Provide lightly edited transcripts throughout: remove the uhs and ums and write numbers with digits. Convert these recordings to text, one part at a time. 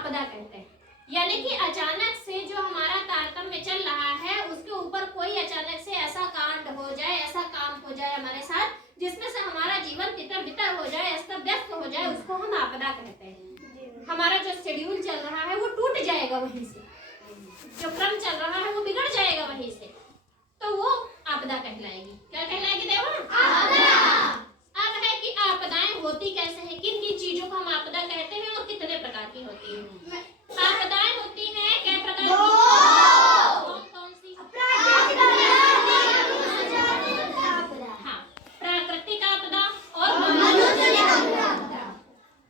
आपदा कहते हैं। यानी कि अचानक से जो हमारा तारतम्य चल रहा है उसके ऊपर कोई अचानक से ऐसा कांड हो जाए, ऐसा काम हो जाए हमारे साथ जिसमें से हमारा जीवन तितर बितर हो जाए, अस्त व्यस्त हो जाए, उसको हम आपदा कहते हैं। हमारा जो शेड्यूल चल रहा है वो टूट जाएगा वहीं से, जो क्रम चल रहा है वो बिगड़ जाएगा वहीं से, तो वो आपदा कहलाएगी। क्या कहलाएगी देवा? आपदा। अब है कि आपदाएं होती कैसे हैं, किन किन चीजों को हम आपदा कहते हैं और कितने प्रकार की होती हैं। आपदाएं होती हैं कै प्रकार की? कौन कौन सी? हाँ, प्राकृतिक आपदा और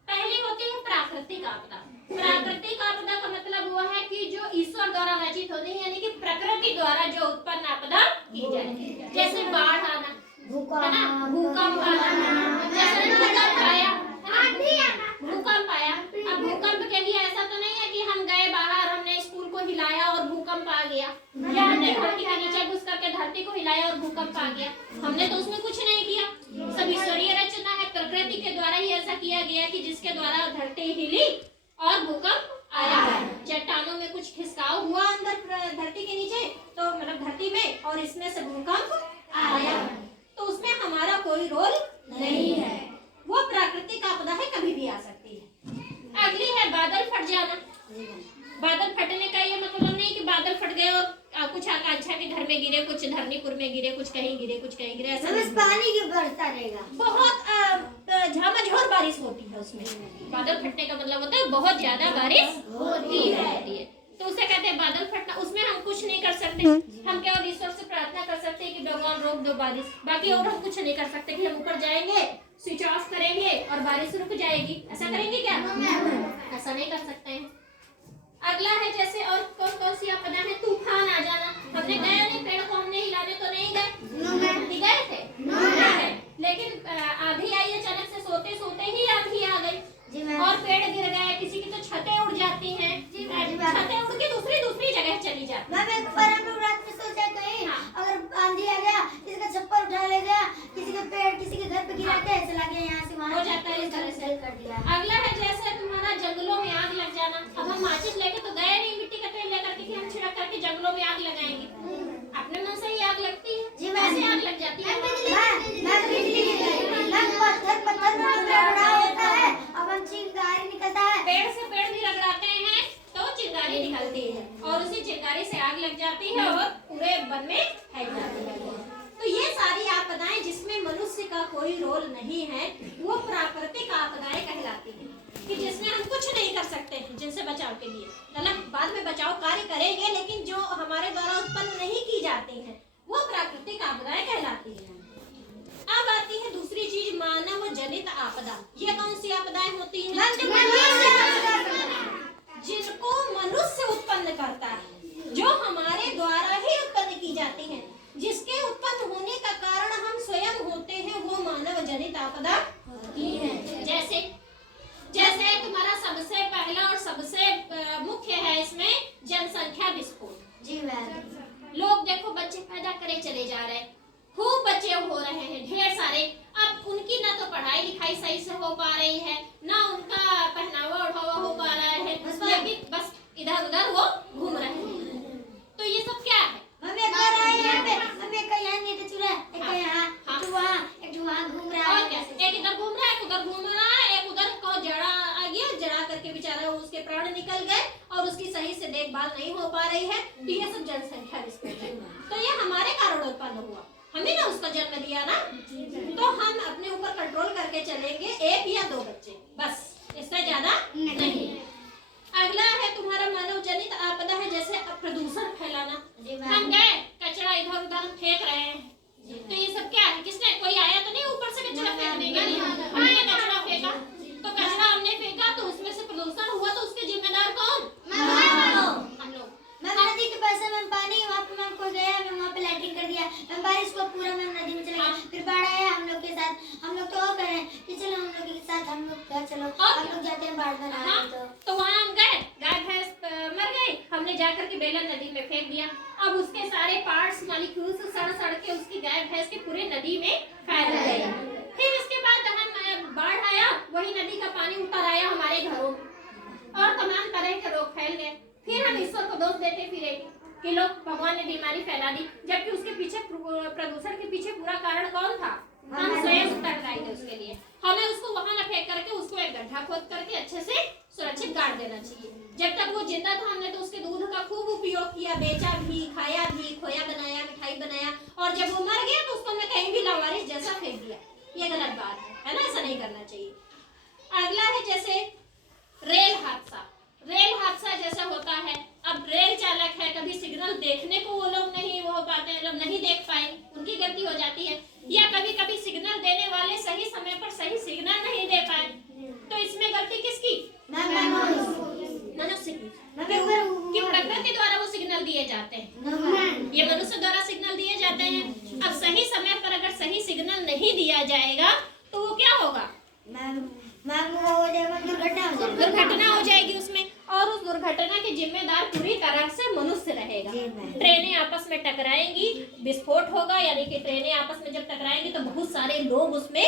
पहली होती है प्राकृतिक आपदा। प्राकृतिक आपदा का मतलब हुआ है कि जो ईश्वर द्वारा रचित होती है, यानी कि प्रकृति द्वारा जो उत्पन्न आपदा की जाए, जैसे बाढ़ आना, है ना, भूकंप आना, जैसे भूकंप आया, भूकंप आया। अब भूकंप के लिए ऐसा तो नहीं है कि हम गए बाहर, हमने स्कूल को हिलाया और भूकंप आ गया, या हमने धरती के नीचे घुस करके धरती को हिलाया और भूकंप आ गया। हमने तो उसमें कुछ नहीं किया, सब ईश्वरीय रचना है, प्रकृति के द्वारा ही ऐसा किया गया कि जिसके द्वारा धरती हिली और भूकंप आया है। चट्टानों में कुछ खिसकाव हुआ अंदर धरती के नीचे, तो मतलब धरती में, और इसमें से भूकंप आया, तो उसमें हमारा कोई रोल नहीं है, वो प्राकृतिक आपदा है, कभी भी आ सकती है। अगली है बादल फट जाना। बादल फटने का ये मतलब नहीं कि बादल फट गए और कुछ आकांक्षा के घर में गिरे, कुछ धरनीपुर में गिरे, कुछ कहीं गिरे, कुछ कहीं गिरे, ऐसा नहीं। पानी की बरसता रहेगा, बहुत झमाझोर बारिश होती है उसमें। बादल फटने का मतलब होता है बहुत ज्यादा बारिश होती है, तो उसे कहते हैं बादल फटना। उसमें हम कुछ नहीं कर सकते, हम केवल ईश्वर से प्रार्थना कर सकते हैं कि भगवान रोक दो बारिश, बाकी और हम कुछ नहीं कर सकते कि हम ऊपर जाएंगे, स्विच ऑफ करेंगे और बारिश रुक जाएगी, ऐसा करेंगे क्या? ऐसा नहीं कर सकते हैं। अगला है जैसे और कौन कौन सी आपदा है? तूफान आ जाना। हमने गए नहीं, पेड़ को हमने हिलाने तो नहीं गए थे, लेकिन आंधी आई अचानक से, सोते सोते ही आंधी आ गई और पेड़ गिर गए, किसी की तो छतें उड़ जाती हैं, छतें उड़ के दूसरी जगह चली जाती हैं। एक बार हम लोग रात में सोचा कहीं अगर आंधी आ गया, किसी का छप्पर उठा ले गया, किसी का पेड़ किसी के घर पे गिरा के ऐसे लगे यहाँ से वहाँ हो जाता है, इस तरह से कर दिया। अगला है जैसे तुम्हारा जंगलों में आग लग जाना। अब हम माचिस लेके तो गए नहीं, मिट्टी का तेल लेकर के हम छिड़क करके जंगलों में आग लगाएंगे, अपने मन से ही आग लगती है जी, वैसे आग लग जाती है। चिंगारी निकलता है, पेड़ से पेड़ भी रगड़ाते हैं तो चिंगारी निकलती है और उसी चिंगारी से आग लग जाती है और पूरे वन में फैल जाती है। तो ये सारी आपदाएं जिसमें मनुष्य का कोई रोल नहीं है, वो प्राकृतिक आपदाएं कहलाती हैं, कि जिसमें हम कुछ नहीं कर सकते हैं, जिनसे बचाव के लिए मतलब बाद में बचाव कार्य करेंगे, लेकिन जो हमारे द्वारा उत्पन्न नहीं की जाती हैं वो प्राकृतिक आपदाएं कहलाती हैं। अब आती है दूसरी चीज, मानव जनित आपदा। ये कौन सी आपदाएं होती हैं? जिनको मनुष्य उत्पन्न करता है, जो हमारे द्वारा ही उत्पन्न की जाती हैं, जिसके उत्पन्न होने का कारण हम स्वयं होते हैं, वो मानव जनित आपदा होती है। जैसे तुम्हारा सबसे पहला और सबसे मुख्य है इसमें जनसंख्या विस्फोट। जी मैम, लोग देखो बच्चे पैदा करे चले जा रहे हैं, खूब बच्चे हो रहे हैं ढेर सारे। अब उनकी ना तो पढ़ाई लिखाई सही से हो पा रही है, ना उनका पहनावा ओढ़ावा हो पा रहा है, लेकिन बस इधर उधर वो घूम रहे हैं। तो ये सब क्या है? मम्मी एक बार आए यहाँ पे, मम्मी एक यहाँ नीचे चुरा, एक यहाँ, एक वहाँ घूम रहा है, एक इधर घूम रहा है, एक उधर घूम रहा है, एक उधर को जड़ा आ गया, जड़ा करके बेचारा उसके प्राण निकल गए और उसकी सही से देखभाल नहीं हो पा रही है। तो ये सब जनसंख्या विस्फोट है। तो ये हमारे कारण उत्पन्न हुआ, हमें ना उसका जन्म दिया ना, तो हम अपने ऊपर कंट्रोल करके चलेंगे, 1 या 2 बच्चे बस, इससे ज्यादा नहीं। अगला है तुम्हारा मानव जनित आपदा है जैसे प्रदूषण फैलाना। हम गए कचरा इधर उधर फेंक रहे हैं, तो ये सब क्या है? किसने, कोई आया तो नहीं ऊपर से कचरा फेंकने के लिए? हाँ, ये कचरा फेंका, तो कचरा हमने फेंका तो उसमें से प्रदूषण हुआ, तो उसके जिम्मेदार कौन? हम लोग। नदी के पास में पानी, वहाँ पे मैम कोई गया, मैं वहाँ पे लैट्रिन कर दिया, मैं बारिश को पूरा मैम नदी में चला गया, फिर बाढ़ आया हम लोग के साथ, हम लोग तो और कर रहे हैं कि चलो हम लोग के साथ हम लोग घर चलो, हम लोग जाते हैं बाढ़ में नहाने। तो वहाँ हम गए, गाय भैंस मर गई, हमने जाकर के बेलन नदी में फेंक दिया। अब उसके सारे पार्ट्स मॉलिक्यूल्स सड़ के उसकी गाय भैंस के पूरे नदी में फैल गए। फिर इसके बाद हम बाढ़ आया, वही नदी का पानी ऊपर आया हमारे घरों और तमाम तरह ईश्वर को दोष देते फिरे कि लो भगवान ने बीमारी फैला दी, जबकि उसके पीछे प्रदूषण के पीछे पूरा कारण कौन था? हम स्वयं उत्तरदायी थे उसके लिए। हमें उसको वहां न फेंक करके उसको एक गड्ढा खोद करके अच्छे से सुरक्षित गाड़ देना चाहिए। जब तक वो जिंदा था हमने तो उसके दूध का खूब उपयोग किया, बेचा भी, खाया भी, खोया बनाया, मिठाई बनाया, और जब वो मर गया तो उसको हमने कहीं भी लावारिस जैसा फेंक दिया। ये गलत बात है ना, ऐसा नहीं करना चाहिए। अगला है जैसे रेल हादसा। रेल हादसा जैसा होता है, अब रेल चालक है, कभी सिग्नल देखने को वो लोग नहीं वो हो पाते हैं, लोग नहीं देख पाए, उनकी गलती हो जाती है, या कभी कभी सिग्नल देने वाले सही समय पर सही सिग्नल नहीं दे पाए, तो इसमें गलती किसकी? मनुष्य की, कि प्रकृति द्वारा वो सिग्नल दिए जाते हैं, ये मनुष्य द्वारा सिग्नल दिए जाते हैं। अब सही समय पर अगर सही सिग्नल नहीं दिया जाएगा तो वो क्या होगा? दुर्घटना हो जाएगी उसमें, और उस दुर्घटना के जिम्मेदार पूरी तरह से मनुष्य रहेगा। ट्रेनें आपस में टकराएंगी, विस्फोट होगा, यानी कि ट्रेनें आपस में जब टकराएंगी तो बहुत सारे लोग उसमें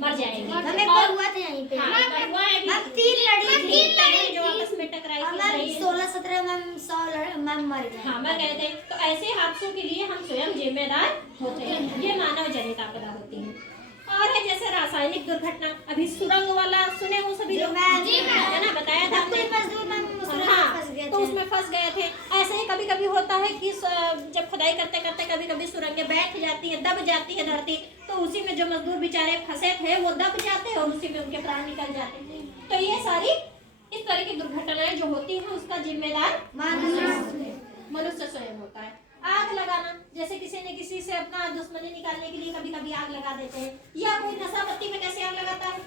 मर जाएंगे। और हुआ था यहीं पे, हुआ है मैम 3 लड़ी जो आपस में टकराई थी, मैम 16-17 मैम 100 मैम मर गए। हाँ, मर गए थे। तो ऐसे हादसों के लिए हम स्वयं जिम्मेदार होते हैं, ये मानव जनित आपदा होती है। और है जैसे रासायनिक दुर्घटना, अभी सुरंग वाला सुने हो सभी लोग, है ना, बताया था हमने। हाँ, तो उसमें फंस गए थे। ऐसे ही कभी कभी होता है कि जब खुदाई करते करते कभी कभी सुरंगें बैठ जाती है, दब जाती है धरती, तो उसी में जो मजदूर बेचारे फंसे थे वो दब जाते हैं और उसी में उनके प्राण निकल जाते हैं। तो ये सारी इस तरह की दुर्घटनाएं जो होती हैं उसका जिम्मेदार मनुष्य स्वयं होता है। आग लगाना, जैसे किसी ने किसी से अपना दुश्मनी निकालने के लिए कभी कभी आग लगा देते हैं, या कोई नशा पत्ती में कैसे आग लगाता है?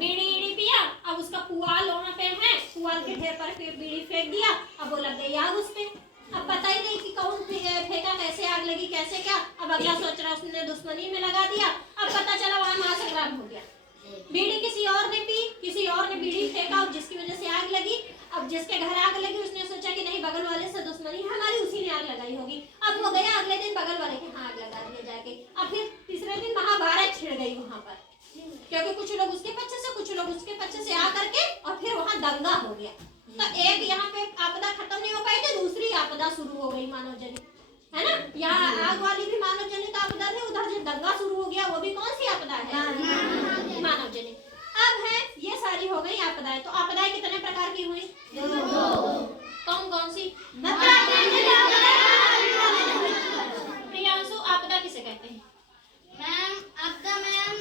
बीड़ी पिया, अब उसका पुआल वहाँ पे है, पुआल के ढेर पर फिर बीड़ी फेंक दिया, अब वो लग गई आग उस पे। अब पता ही नहीं कि कौन फेंका, कैसे आग लगी, कैसे क्या। अब अगला सोच रहा उसने दुश्मनी में लगा दिया, अब पता चला वहाँ महासंग्राम हो गया। बीड़ी किसी और ने पी, किसी और ने बीड़ी फेंका, जिसकी वजह से आग लगी। अब जिसके घर आग लगी उसने सोचा कि नहीं बगल वाले से दुश्मनी है हमारी, उसी ने आग लगाई होगी। अब वो गया अगले दिन बगल वाले के हाँ आग लगा दिया जाके। अब फिर तीसरे दिन महाभारत छिड़ गई वहाँ पर, क्योंकि कुछ लोग उसके पक्ष से कुछ लोग उसके पक्ष से आ करके और फिर वहाँ दंगा हो गया। तो एक यहाँ पे आपदा खत्म नहीं हो पाई थी, दूसरी आपदा शुरू हो गई मानव जनित, है ना। यहाँ आग वाली भी मानव जनित आपदा थी, उधर जो दंगा शुरू हो गया वो भी कौन सी आपदा है? मानव जनित। अब है ये सारी हो गई आपदाएं। तो आपदाएं कितने प्रकार की हुई? कौन कौन सी? प्रियांशु, आपदा किसे कहते हैं? मैम आपदा मैम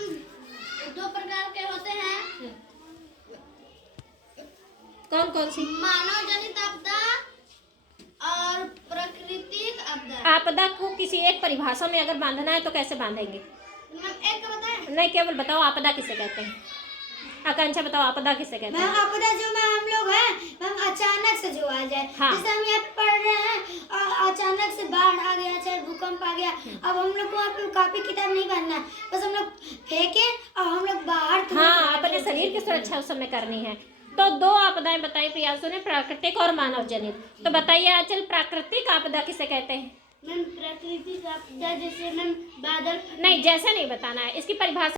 2 प्रकार के होते हैं। कौन कौन सी? मानव जनित आपदा और प्राकृतिक आपदा। आपदा को किसी एक परिभाषा में अगर बांधना है तो कैसे बांधेंगे? मैम एक बताएं? नहीं, केवल बताओ आपदा किसे कहते हैं। आकांक्षा बताओ आपदा किसे कहते हैं? मैम आपदा जो मैम हम लोग हैं मैम अचानक से जो आ जाए, हाँ। जैसे हम यहाँ पढ़ रहे हैं अचानक से बाढ़ आ गया, चाहे भूकंप आ गया, अब हम लोग को वहाँ पे कॉपी किताब नहीं पढ़ना, बस हम लोग फेंके और हम लोग बाहर। हाँ, अपने शरीर की सुरक्षा उस समय करनी है। तो 2 आपदाएं बताई प्रियांशु ने, प्राकृतिक और मानव जनित। तो बताइए आंचल, प्राकृतिक आपदा किसे कहते हैं? मैम प्राकृतिक आपदा जैसे मैम बादल। नहीं, जैसे नहीं बताना है, इसकी परिभाषा